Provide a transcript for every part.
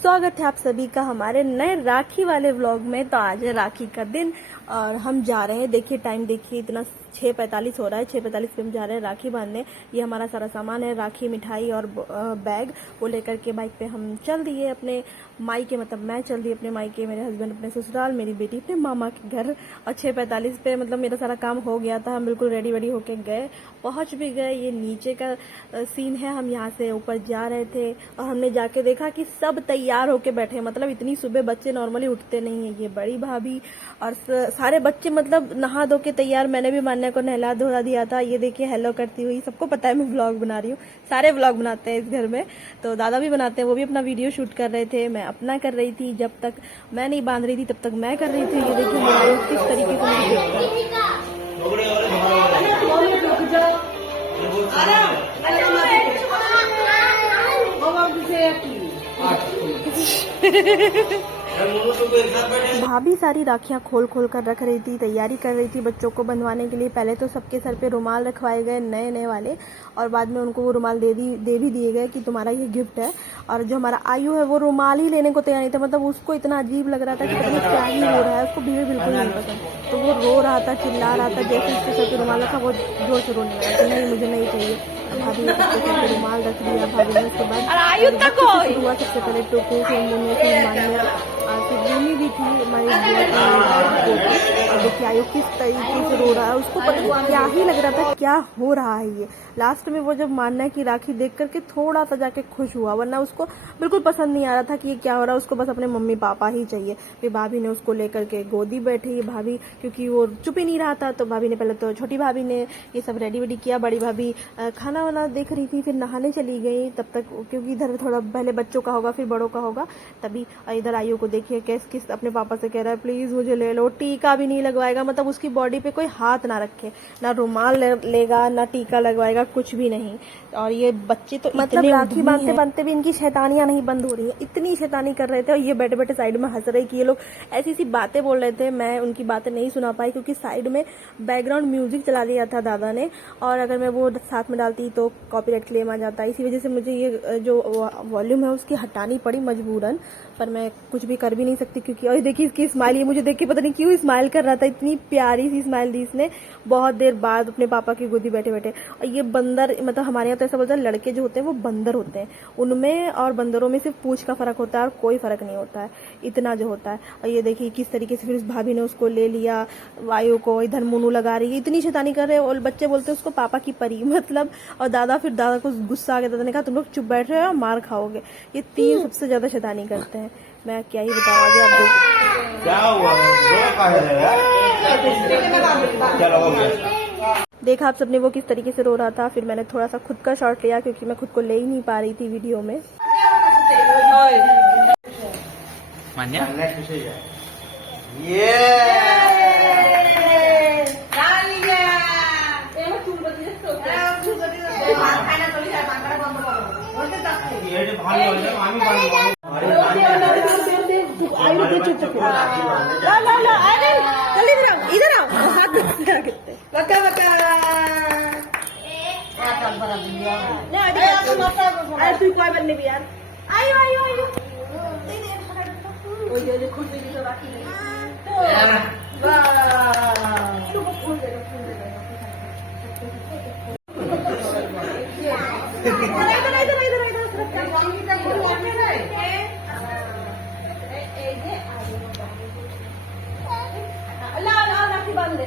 स्वागत है आप सभी का हमारे नए राखी वाले व्लॉग में। तो आज है राखी का दिन और हम जा रहे हैं, देखिए टाइम देखिए, इतना 6:45 हो रहा है। 6:45 पे हम जा रहे हैं राखी बांधने। ये हमारा सारा सामान है, राखी, मिठाई और बैग, वो लेकर के बाइक पे हम चल दिए अपने मायके, मतलब मैं चल दी अपने मायके, मेरे हस्बैंड अपने ससुराल, मेरी बेटी अपने मामा के घर। और 6:45 पे मतलब मेरा सारा काम हो गया था, हम बिल्कुल रेडी वेडी होके गए, पहुंच भी गए। ये नीचे का सीन है, हम यहाँ से ऊपर जा रहे थे और हमने जाके देखा कि सब तैयार होके बैठे, मतलब इतनी सुबह बच्चे नॉर्मली उठते नहीं है। ये बड़ी भाभी और सारे बच्चे मतलब नहा धो के तैयार, मैंने भी मान्या को नहला धोला दिया था। ये देखिए हेलो करती हुई, सबको पता है मैं व्लॉग बना रही हूँ, सारे व्लॉग बनाते हैं इस घर में, तो दादा भी बनाते हैं, वो भी अपना वीडियो शूट कर रहे थे, मैं अपना कर रही थी। जब तक मैं नहीं बांध रही थी तब तक मैं कर रही थी। ये देखिए हमारा किस तरीके से मुझे देखता है। भाभी सारी राखियां खोल खोल कर रख रही थी, तैयारी कर रही थी बच्चों को बंधवाने के लिए। पहले तो सबके सर पे रुमाल रखवाए गए नए नए वाले, और बाद में उनको वो रुमाल दे भी दिए गए कि तुम्हारा ये गिफ्ट है। और जो हमारा आयु है वो रुमाल ही लेने को तैयार नहीं था, मतलब उसको इतना अजीब लग रहा था कि पता नहीं क्या ही हो रहा है, उसको भीड़ बिल्कुल नहीं पसंद। तो वो रो रहा था, चिल्ला रहा था, जैसे उसके सर पे रुमाल रखा वो जोर से रोने लगा कि नहीं मुझे नहीं चाहिए। भाभी ने सबके सर पे रुमाल रख दिया, भाभी ने उसके बाद हुआ सबसे पहले टोकू, फिर मुन्ने, फिर मान्या, फिर भूमि भी थी हमारी पोती। और देखिए आयु किस तरीके से रो रहा है, उसको पता नहीं क्या ही लग रहा था क्या हो रहा है ये। लास्ट में वो जब मान्या की राखी देख करके थोड़ा सा जाके खुश हुआ, वरना उसको बिल्कुल पसंद नहीं आ रहा था कि ये क्या हो रहा है, उसको बस अपने मम्मी पापा ही चाहिए। फिर भाभी ने उसको लेकर के गोदी बैठी, ये भाभी क्योंकि वो चुप ही नहीं रहा था, तो भाभी ने पहले तो छोटी भाभी ने ये सब रेडी वेडी किया, बड़ी भाभी खाना वाना देख रही थी, फिर नहाने चली गई तब तक, क्योंकि इधर थोड़ा पहले बच्चों का होगा फिर बड़ों का होगा तभी। इधर आयु को देखिए किस अपने पापा से कह रहा है प्लीज मुझे ले लो, टीका भी नहीं लगवाएगा, मतलब उसकी बॉडी पे कोई हाथ ना रखे, ना रुमाल लेगा ना टीका लगवाएगा, कुछ भी नहीं। और ये बच्चे तो मतलब राखी बांधते बांधते भी इनकी शैतानियां नहीं बंद हो रही है, इतनी शैतानी कर रहे थे। और ये बैठे बैठे साइड में हंस रहे कि ये लोग ऐसी सी बातें बोल रहे थे, मैं उनकी बातें नहीं सुना पाई क्योंकि साइड में बैकग्राउंड म्यूजिक चला दिया था दादा ने, और अगर मैं वो साथ में डालती तो कॉपीराइट क्लेम आ जाता। इसी वजह से मुझे ये जो वॉल्यूम है उसकी हटानी पड़ी मजबूरन, पर मैं कुछ भी कर भी नहीं सकती क्योंकि और देखिए इसकी स्माइल, ये मुझे देख के पता नहीं क्यों स्माइल कर रहा था, इतनी प्यारी सी स्माइल दी इसने बहुत देर बाद अपने पापा की गोदी बैठे बैठे। और ये बंदर, मतलब हमारे यहाँ तो ऐसा बोलते हैं लड़के जो होते हैं वो बंदर होते हैं, उनमें और बंदरों में सिर्फ पूंछ का फर्क होता है और कोई फर्क नहीं होता है, इतना जो होता है। और ये देखिए किस तरीके से फिर उस भाभी ने उसको ले लिया, वायु को इधर मुनू लगा रही है, इतनी शैतानी कर रहे हैं। और बच्चे बोलते हैं उसको पापा की परी मतलब। और दादा को गुस्सा आ गया, दादा ने कहा तुम लोग चुप बैठ रहे हो मार खाओगे। ये तीन सबसे ज्यादा शैतानी करते हैं, मैं क्या ही बताऊं आगे आप देखो क्या हुआ। देखा आप सबने वो किस तरीके से रो रहा था। फिर मैंने थोड़ा सा खुद का शॉट लिया क्योंकि मैं खुद को ले ही नहीं पा रही थी वीडियो में। इधर आओ हाथ तू कोई बनने भी यार, आयो आयो आयो खुद बंद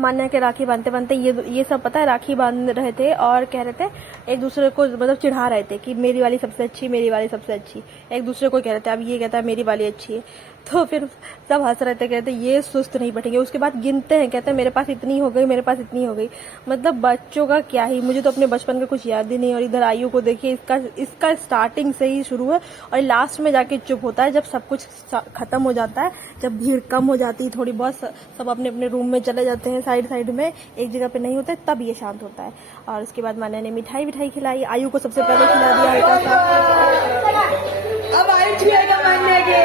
मान्या के राखी बांधते बांधते ये सब पता है राखी बांध रहे थे और कह रहे थे एक दूसरे को, मतलब चिढ़ा रहे थे कि मेरी वाली सबसे अच्छी, मेरी वाली सबसे अच्छी, एक दूसरे को कह रहे थे। अब ये कहता है मेरी वाली अच्छी है, तो फिर सब हंस रहे थे, कहते ये सुस्त नहीं बैठेंगे। उसके बाद गिनते हैं, कहते हैं मेरे पास इतनी हो गई, मेरे पास इतनी हो गई। मतलब बच्चों का क्या ही, मुझे तो अपने बचपन का कुछ याद ही नहीं। और इधर आयु को देखिए, इसका स्टार्टिंग से ही शुरू है और लास्ट में जाके चुप होता है जब सब कुछ खत्म हो जाता है, जब भीड़ कम हो जाती है थोड़ी बहुत, सब अपने अपने रूम में चले जाते हैं, साइड में एक जगह पे नहीं होते, तब ये शांत होता है। और उसके बाद मान्या ने मिठाई खिलाई, आयु को सबसे पहले खिला दिया हल्का सा। अब आयु खिलाएगा मान्या के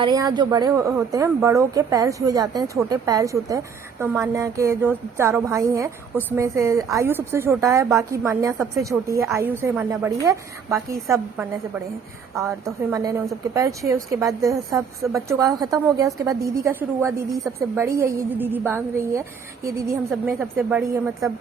हमारे यहाँ जो बड़े होते हैं, बड़ों के पैर छुए जाते हैं, छोटे पैर छूते हैं। तो मान्या के जो चारों भाई हैं उसमें से आयु सबसे छोटा है, बाकी मान्या सबसे छोटी है। आयु से मान्या बड़ी है, बाकी सब मान्या से बड़े हैं। और तो फिर मान्या ने उन सबके पैर छुए। उसके बाद सब बच्चों का खत्म हो गया। उसके बाद दीदी का शुरू हुआ। दीदी सबसे बड़ी है, ये जो दीदी बांध रही है ये दीदी हम सब में सबसे बड़ी है। मतलब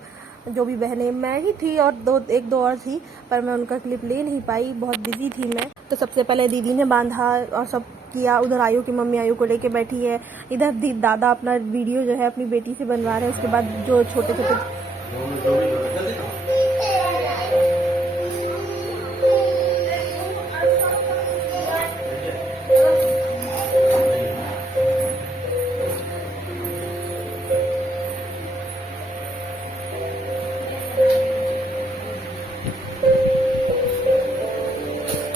जो भी बहनें, मैं ही थी और एक दो और थी, पर मैं उनका क्लिप ले नहीं पाई, बहुत बिजी थी मैं। तो सबसे पहले दीदी ने बांधा और सब किया। उधर आयु की मम्मी आयु को लेके बैठी है। इधर दादा अपना वीडियो जो है अपनी बेटी से बनवा रहे हैं। उसके बाद जो छोटे छोटे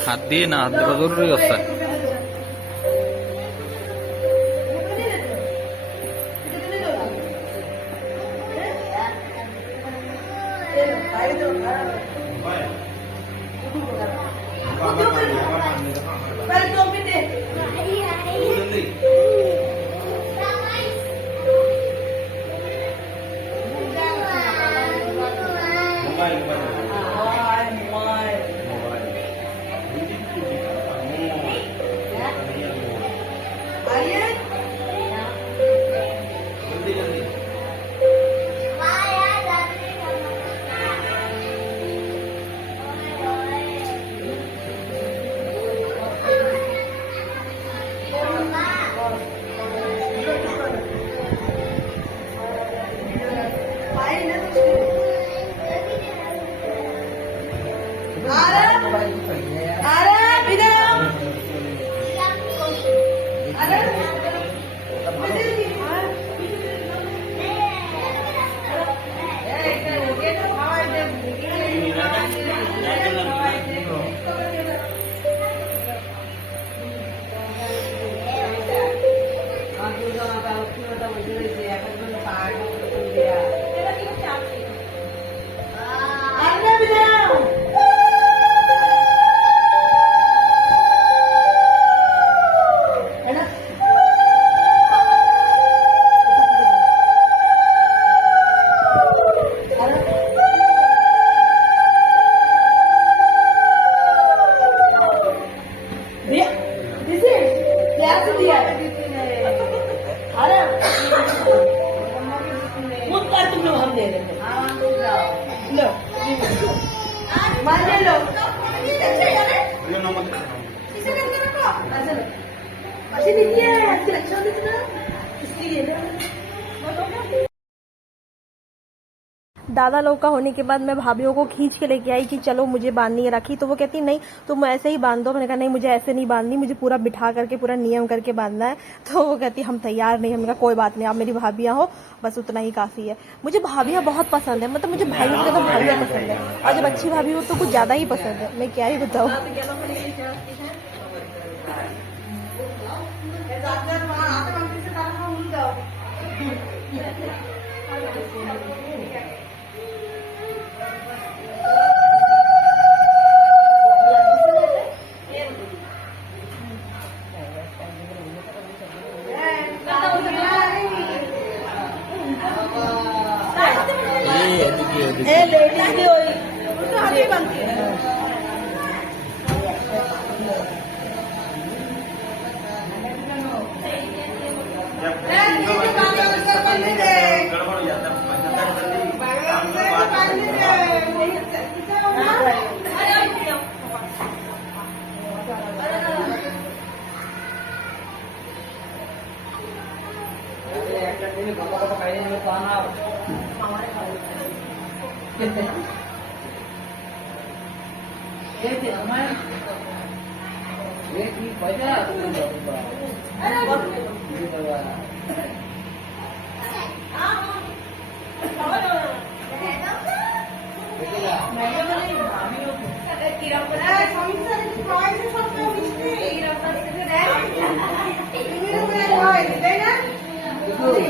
হাত দিয়ে না, হাত ধরা জরুরি অবস্থা। दादा लोग का होने के बाद मैं भाभीियों को खींच के लेके आई कि चलो मुझे बांधनी है राखी। तो वो कहती नहीं तुम ऐसे ही बांध दो। मैंने कहा नहीं, मुझे ऐसे नहीं बांधनी, मुझे पूरा बिठा करके पूरा नियम करके बांधना है। तो वो कहती हम तैयार नहीं। हमने कहा कोई बात नहीं, आप मेरी भाभियां हो, बस उतना ही काफी है। मुझे भाभियां बहुत पसंद है, मतलब मुझे भाइयों से ज्यादा भाभियां पसंद है। और जब अच्छी भाभी हो तो कुछ ज्यादा ही पसंद है, मैं क्या ही बताऊँ।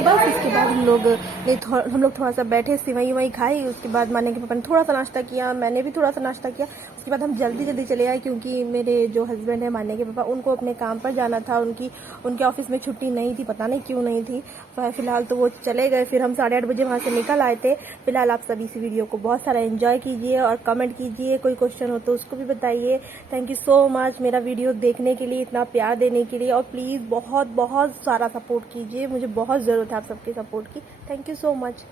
बस इसके बाद हम लोग थोड़ा सा बैठे, सिवई वई खाई। उसके बाद माने के पापा ने थोड़ा सा नाश्ता किया, मैंने भी थोड़ा सा नाश्ता किया। उसके बाद हम जल्दी जल्दी चले आए क्योंकि मेरे जो हस्बैंड है मान्या के पापा, उनको अपने काम पर जाना था। उनके ऑफिस में छुट्टी नहीं थी, पता नहीं क्यों नहीं थी। फिलहाल तो वो चले गए। फिर हम 8:30 बजे वहाँ से निकल आए थे। फिलहाल आप सभी इस वीडियो को बहुत सारा एंजॉय कीजिए और कमेंट कीजिए, कोई क्वेश्चन हो तो उसको भी बताइए। थैंक यू सो मच मेरा वीडियो देखने के लिए, इतना प्यार देने के लिए, और प्लीज़ बहुत बहुत सारा सपोर्ट कीजिए, मुझे बहुत ज़रूरत है आप सबके सपोर्ट की। Thank you so much.